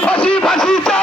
ফাঁসি ফাঁসি ফাঁসি চাই।